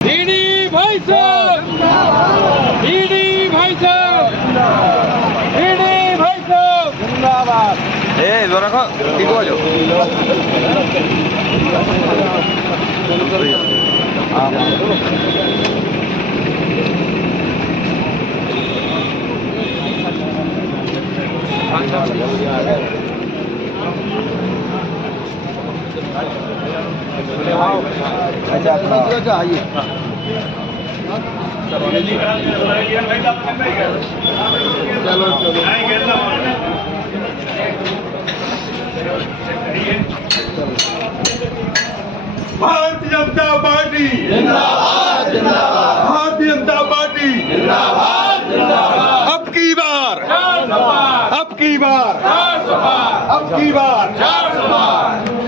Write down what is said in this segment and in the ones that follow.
BD भाई साहब, BD भाई साहब, बीडी भाई साहब जिंदाबाद। इधर रखो, ठीक हो जाओ। अच्छा आइए। चलो भारतीय जनता पार्टी जिंदाबाद जिंदाबाद, भारतीय जनता पार्टी जिंदाबाद जिंदाबाद। अब की बार, 400 पार, अब की बार, 400 पार, अब की बार 400 पार।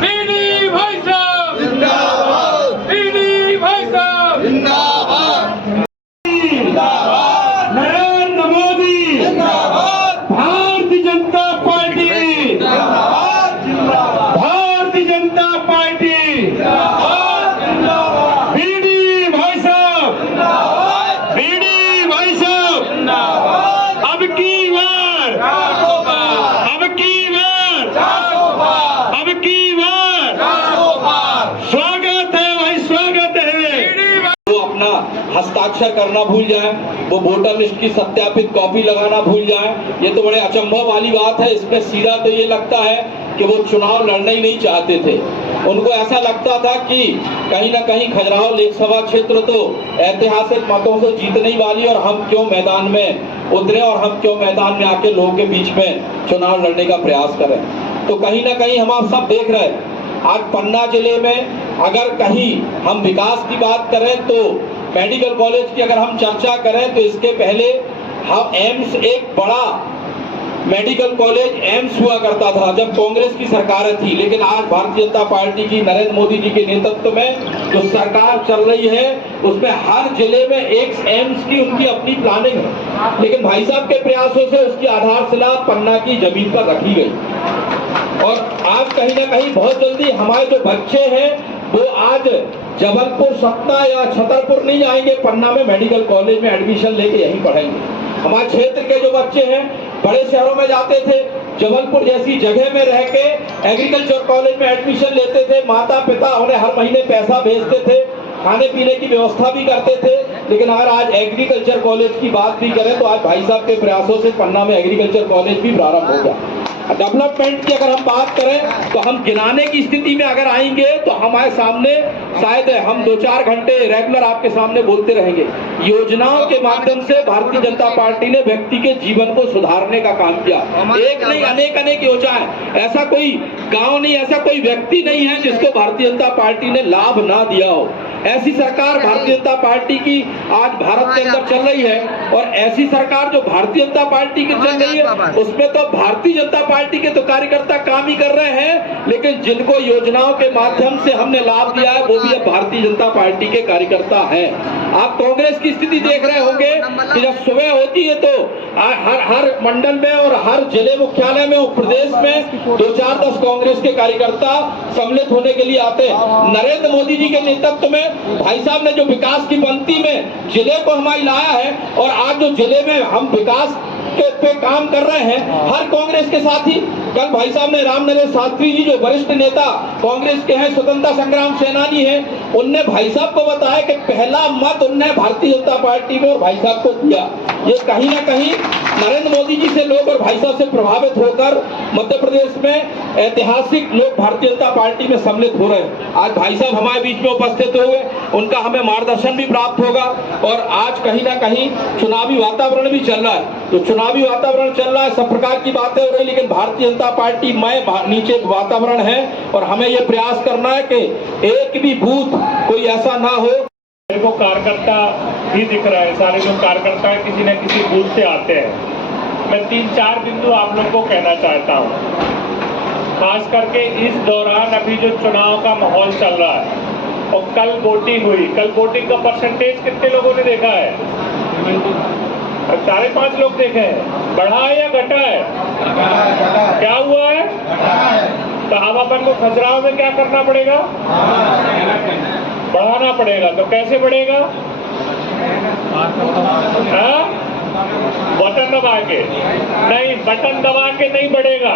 बीडी भाई साहब जिंदाबाद, बीडी भाई साहब जिंदाबाद, जिंदाबाद, नरेंद्र मोदी जिंदाबाद, भारतीय जनता पार्टी जिंदाबाद जिंदाबाद, भारतीय जनता पार्टी जिंदाबाद जिंदाबाद, बीडी भाई साहब, जिंदाबाद बीडी भाई साहब, जिंदाबाद। अब की बार, 400 पार, अब की बार, 400 पार, अब की बार 400 पार। स्वागत है भाई, स्वागत है। वो अपना हस्ताक्षर करना भूल जाए, वो वोटर लिस्ट की सत्यापित कॉपी लगाना भूल जाए। ये तो बड़े अचंभव वाली बात है। इसमें सीधा तो ये लगता है कि वो चुनाव लड़ना ही नहीं चाहते थे। उनको ऐसा लगता था कि कहीं ना कहीं खजुराहो लोकसभा क्षेत्र तो ऐतिहासिक मतों से जीतने ही वाली, और हम क्यों मैदान में उतरे और हम क्यों मैदान में आके लोगों के बीच में चुनाव लड़ने का प्रयास करें। तो कहीं ना कहीं हम आप सब देख रहे हैं, आज पन्ना जिले में अगर कहीं हम विकास की बात करें तो मेडिकल कॉलेज की अगर हम चर्चा करें तो इसके पहले हम एम्स, एक बड़ा मेडिकल कॉलेज एम्स हुआ करता था जब कांग्रेस की सरकार थी। लेकिन आज भारतीय जनता पार्टी की नरेंद्र मोदी जी के नेतृत्व में जो सरकार चल रही है उसमें हर जिले में एक एम्स की उनकी अपनी प्लानिंग है। लेकिन भाई साहब के प्रयासों से उसकी आधारशिला पन्ना की जमीन पर रखी गई। और आज कहीं ना कहीं बहुत जल्दी हमारे जो बच्चे हैं वो आज जबलपुर, सतना या छतरपुर नहीं जाएंगे, पन्ना में मेडिकल कॉलेज में एडमिशन लेके यहीं पढ़ेंगे। हमारे क्षेत्र के जो बच्चे हैं बड़े शहरों में जाते थे, जबलपुर जैसी जगह में रह के एग्रीकल्चर कॉलेज में एडमिशन लेते थे। माता पिता उन्हें हर महीने पैसा भेजते थे, खाने पीने की व्यवस्था भी करते थे। लेकिन अगर आज एग्रीकल्चर कॉलेज की बात भी करें तो आज भाई साहब के प्रयासों से पन्ना में एग्रीकल्चर कॉलेज भी प्रारंभ हो गया। डेवलपमेंट की अगर हम बात करें तो हम गिनाने की स्थिति में अगर आएंगे तो हमारे सामने शायद हम 2-4 घंटे रेगुलर आपके सामने बोलते रहेंगे। योजनाओं के माध्यम से भारतीय जनता पार्टी ने व्यक्ति के जीवन को सुधारने का काम किया। एक नहीं, अनेक अनेक योजनाएं। ऐसा कोई गांव नहीं, ऐसा कोई व्यक्ति नहीं है जिसको भारतीय जनता पार्टी ने लाभ ना दिया हो। ऐसी सरकार भारतीय जनता पार्टी की आज भारत के अंदर चल रही है। और ऐसी सरकार जो भारतीय जनता पार्टी की चल रही है उसमें तो भारतीय जनता पार्टी के तो कार्यकर्ता काम ही कर रहे हैं, लेकिन जिनको योजनाओं के माध्यम से हमने लाभ दिया है वो भी अब भारतीय जनता पार्टी के कार्यकर्ता हैं। आप कांग्रेस की स्थिति देख रहे होंगे कि जब सुबह होती है तो हर मंडल में और हर जिले मुख्यालय में और प्रदेश में 2-4-10 कांग्रेस के कार्यकर्ता सम्मिलित होने के लिए आते हैं। नरेंद्र मोदी जी के नेतृत्व में भाई साहब ने जो विकास की पंक्ति में जिले को हमारी लाया है, और आज जो जिले में हम विकास के पे काम कर रहे हैं हर कांग्रेस के साथी। कल भाई साहब ने रामनरेश शास्त्री जी जो वरिष्ठ नेता कांग्रेस के हैं, स्वतंत्रता संग्राम सेनानी हैं, उनने भाई साहब को बताया कि पहला मत उनने भारतीय जनता पार्टी में और भाई साहब को दिया। ये कहीं ना कहीं नरेंद्र मोदी जी से लोग और भाई साहब से प्रभावित होकर मध्य प्रदेश में ऐतिहासिक लोग भारतीय जनता पार्टी में सम्मिलित हो रहे हैं। आज भाई साहब हमारे बीच में उपस्थित हुए, उनका हमें मार्गदर्शन भी प्राप्त होगा। और आज कहीं ना कहीं चुनावी वातावरण भी चल रहा है, तो चुनावी वातावरण चल रहा है, सब प्रकार की बातें हो रही, लेकिन भारतीय जनता पार्टी में नीचे वातावरण है। और हमें यह प्रयास करना है कि एक भी बूथ कोई ऐसा ना हो। मेरे को कार्यकर्ता भी दिख रहा है, सारे लोग कार्यकर्ता किसी न किसी बूथ से आते हैं। मैं 3-4 बिंदु आप लोगों को कहना चाहता हूँ। खास करके इस दौरान अभी जो चुनाव का माहौल चल रहा है और कल वोटिंग हुई, कल वोटिंग का परसेंटेज कितने लोगों ने देखा है? 4-5 लोग देखे हैं। बढ़ा है या घटा है? क्या हुआ है? तो अब अपन को खजुराहो में क्या करना पड़ेगा? बढ़ाना बढ़ाना पड़ेगा। तो कैसे बढ़ेगा? हाँ? बटन दबा के नहीं, बटन दबा के नहीं बढ़ेगा।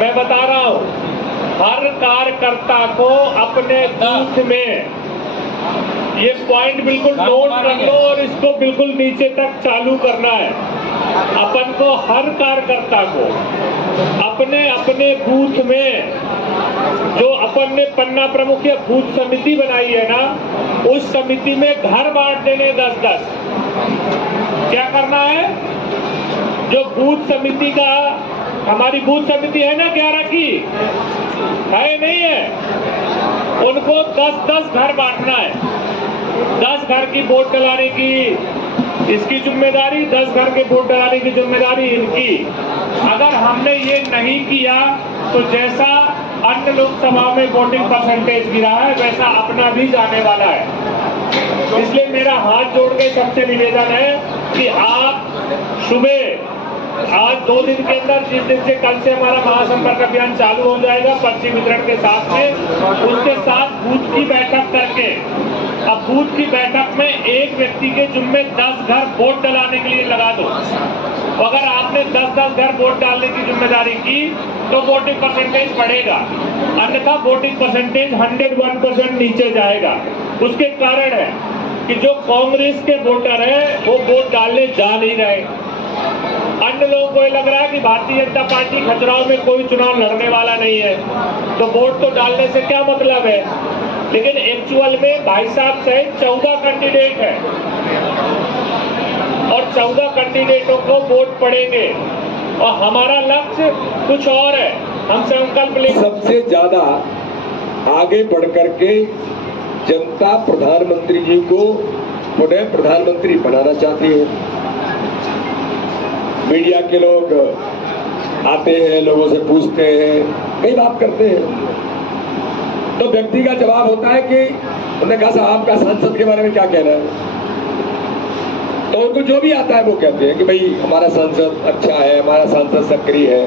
मैं बता रहा हूं, हर कार्यकर्ता को अपने बूथ में ये पॉइंट बिल्कुल नोट कर लो और इसको बिल्कुल नीचे तक चालू करना है। अपन को हर कार्यकर्ता को अपने अपने बूथ में, जो अपन ने पन्ना प्रमुख या बूथ समिति बनाई है ना, उस समिति में घर बांट देने 10-10। क्या करना है? जो बूथ समिति का, हमारी बूथ समिति है ना 11 की, है नहीं है, उनको 10-10 घर बांटना है। 10 घर की वोट डलाने की इसकी जिम्मेदारी, 10 घर के वोट डलाने की जिम्मेदारी इनकी। अगर हमने ये नहीं किया तो जैसा अन्य लोकसभा में वोटिंग परसेंटेज गिरा है वैसा अपना भी जाने वाला है। इसलिए मेरा हाथ जोड़ के सबसे निवेदन है कि आप सुबह, आज 2 दिन के अंदर, जिस दिन से कल से हमारा महासंपर्क अभियान चालू हो जाएगा पर्ची वितरण के साथ में, उसके साथ बूथ की बैठक करके, अब बूथ की बैठक में एक व्यक्ति के जुम्मे 10 घर वोट डलाने के लिए लगा दो। अगर आपने 10-10 घर वोट डालने की जिम्मेदारी की तो वोटिंग परसेंटेज बढ़ेगा, अन्यथा वोटिंग परसेंटेज 101% नीचे जाएगा। उसके कारण है कि जो कांग्रेस के वोटर है वो वोट डालने जा नहीं रहे। अन्य लोगों को ये लग रहा है कि भारतीय जनता पार्टी खजुराहो में कोई चुनाव लड़ने वाला नहीं है, तो वोट तो डालने से क्या मतलब है। लेकिन एक्चुअल में भाई साहब सहित 14 कैंडिडेट है और 14 कैंडिडेटों को वोट पड़ेंगे और हमारा लक्ष्य कुछ और है। हम संकल्प ले, सबसे ज्यादा आगे बढ़ करके जनता प्रधानमंत्री जी को पुनः प्रधानमंत्री बनाना चाहती है। मीडिया के लोग आते हैं, लोगों से पूछते हैं, कई बात करते हैं, तो व्यक्ति का जवाब होता है कि उन्होंने कहा साहब आपका सांसद के बारे में क्या कहना है। तो उनको जो भी आता है वो कहते हैं कि भाई हमारा सांसद अच्छा है, हमारा सांसद सक्रिय है,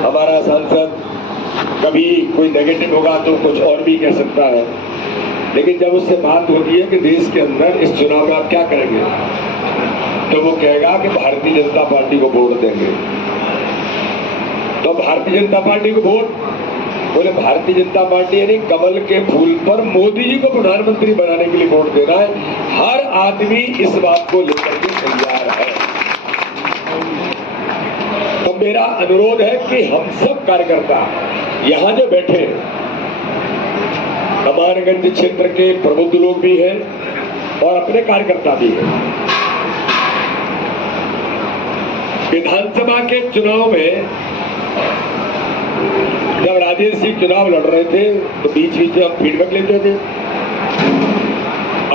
हमारा सांसद कभी कोई नेगेटिव होगा तो कुछ और भी कह सकता है। लेकिन जब उससे बात होती है कि देश के अंदर इस चुनाव में आप क्या करेंगे, तो वो कहेगा कि भारतीय जनता पार्टी को वोट देंगे। तो भारतीय जनता पार्टी को वोट, बोले भारतीय जनता पार्टी यानी कमल के फूल पर मोदी जी को प्रधानमंत्री बनाने के लिए वोट देना है। हर आदमी इस बात को लेकर के तैयार है। तो मेरा अनुरोध है कि हम सब कार्यकर्ता यहाँ जो बैठे, अमानगंज क्षेत्र के प्रबुद्ध लोग भी हैं और अपने कार्यकर्ता भी हैं। विधानसभा के चुनाव में जब राजेश सिंह चुनाव लड़ रहे थे तो बीच बीच में हम फीडबैक लेते थे।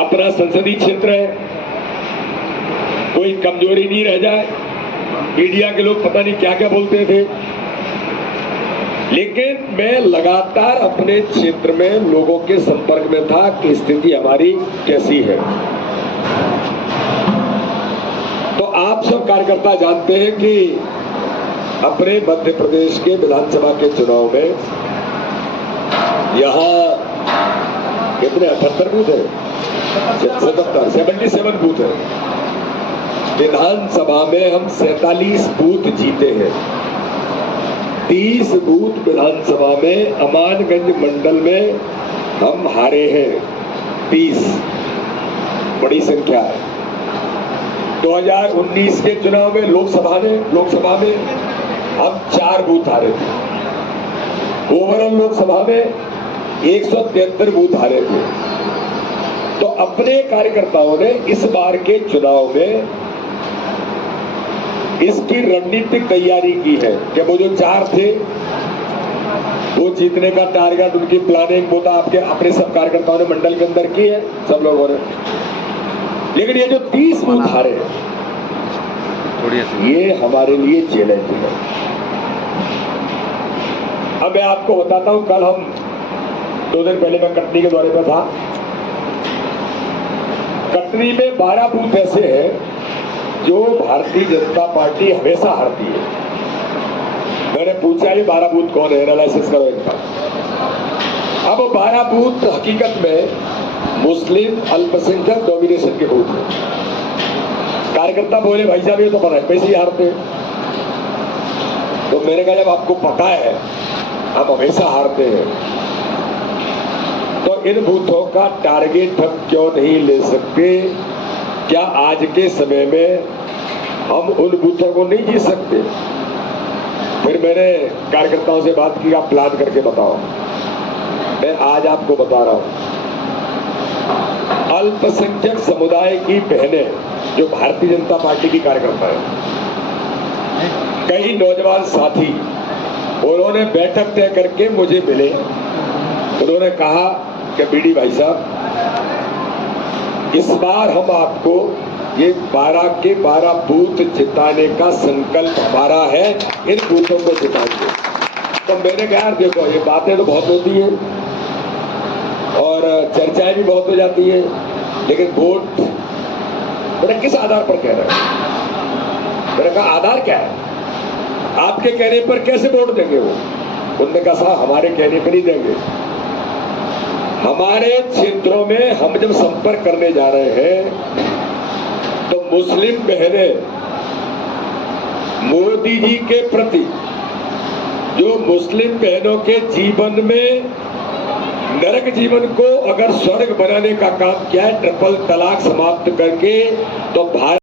अपना संसदीय क्षेत्र है, कोई कमजोरी नहीं रह जाए। मीडिया के लोग पता नहीं क्या क्या बोलते थे, लेकिन मैं लगातार अपने क्षेत्र में लोगों के संपर्क में था कि स्थिति हमारी कैसी है। तो आप सब कार्यकर्ता जानते हैं कि अपने मध्य प्रदेश के विधानसभा के चुनाव में यहाँ कितने 78 बूथ है, 77 बूथ है। विधानसभा में हम 47 बूथ जीते हैं। 30 बूथ विधानसभा में अमानगंज मंडल में हम हारे हैं। 30 बड़ी संख्या है। 2019 के चुनाव में लोकसभा में हम 4 बूथ हारे थे। ओवरऑल लोकसभा में 173 बूथ हारे थे। तो अपने कार्यकर्ताओं ने इस बार के चुनाव में इसकी रणनीतिक तैयारी की है कि वो जो 4 थे वो जीतने का टारगेट, उनकी प्लानिंग वो आपके अपने सब कार्यकर्ताओं ने मंडल के अंदर की है, सब लोगों ने। लेकिन ये जो 30 बूथ हारे, ये हमारे लिए चैलेंज है। अब मैं आपको बताता हूं, कल हम 2 दिन पहले मैं कटनी के दौरे पर था। कटनी में 12 बूथ ऐसे हैं जो भारतीय जनता पार्टी हमेशा हारती है। मैंने पूछा ये 12 बूथ कौन है, एनालिसिस करो इनका। अब 12 बूथ हकीकत में मुस्लिम अल्पसंख्यक डोमिनेशन के बूथ हैं। कार्यकर्ता बोले भाई साहब ये तो पर पैसे ही हारते हैं। तो मैंने कहा जब आपको पता है हम हमेशा हारते हैं तो इन बूथों का टारगेट हम क्यों नहीं ले सकते? क्या आज के समय में हम उन बूथों को नहीं जीत सकते? फिर मैंने कार्यकर्ताओं से बात की, आप प्लान करके बताओ। मैं आज आपको बता रहा हूं, अल्पसंख्यक समुदाय की बहनें जो भारतीय जनता पार्टी की कार्यकर्ता है, कई नौजवान साथी, उन्होंने बैठक तय करके मुझे मिले। उन्होंने कहा कि बीडी भाई साहब इस बार हम आपको ये 12 के 12 बूथ जिताने का संकल्प हमारा है, इन बूथों को जिताएंगे। तो मैंने कहा यार देखो ये बातें तो बहुत होती हैं और चर्चाएं भी बहुत हो जाती है, लेकिन वोट मैंने किस आधार पर कह रहे हैं? मैंने कहा आधार क्या है? आपके कहने पर कैसे वोट देंगे वो? उन्होंने कहा साहब हमारे कहने पर नहीं देंगे। हमारे क्षेत्रों में हम जब संपर्क करने जा रहे हैं तो मुस्लिम बहनें मोदी जी के प्रति, जो मुस्लिम बहनों के जीवन में नरक जीवन को अगर स्वर्ग बनाने का काम किया है, ट्रिपल तलाक समाप्त करके, तो भारत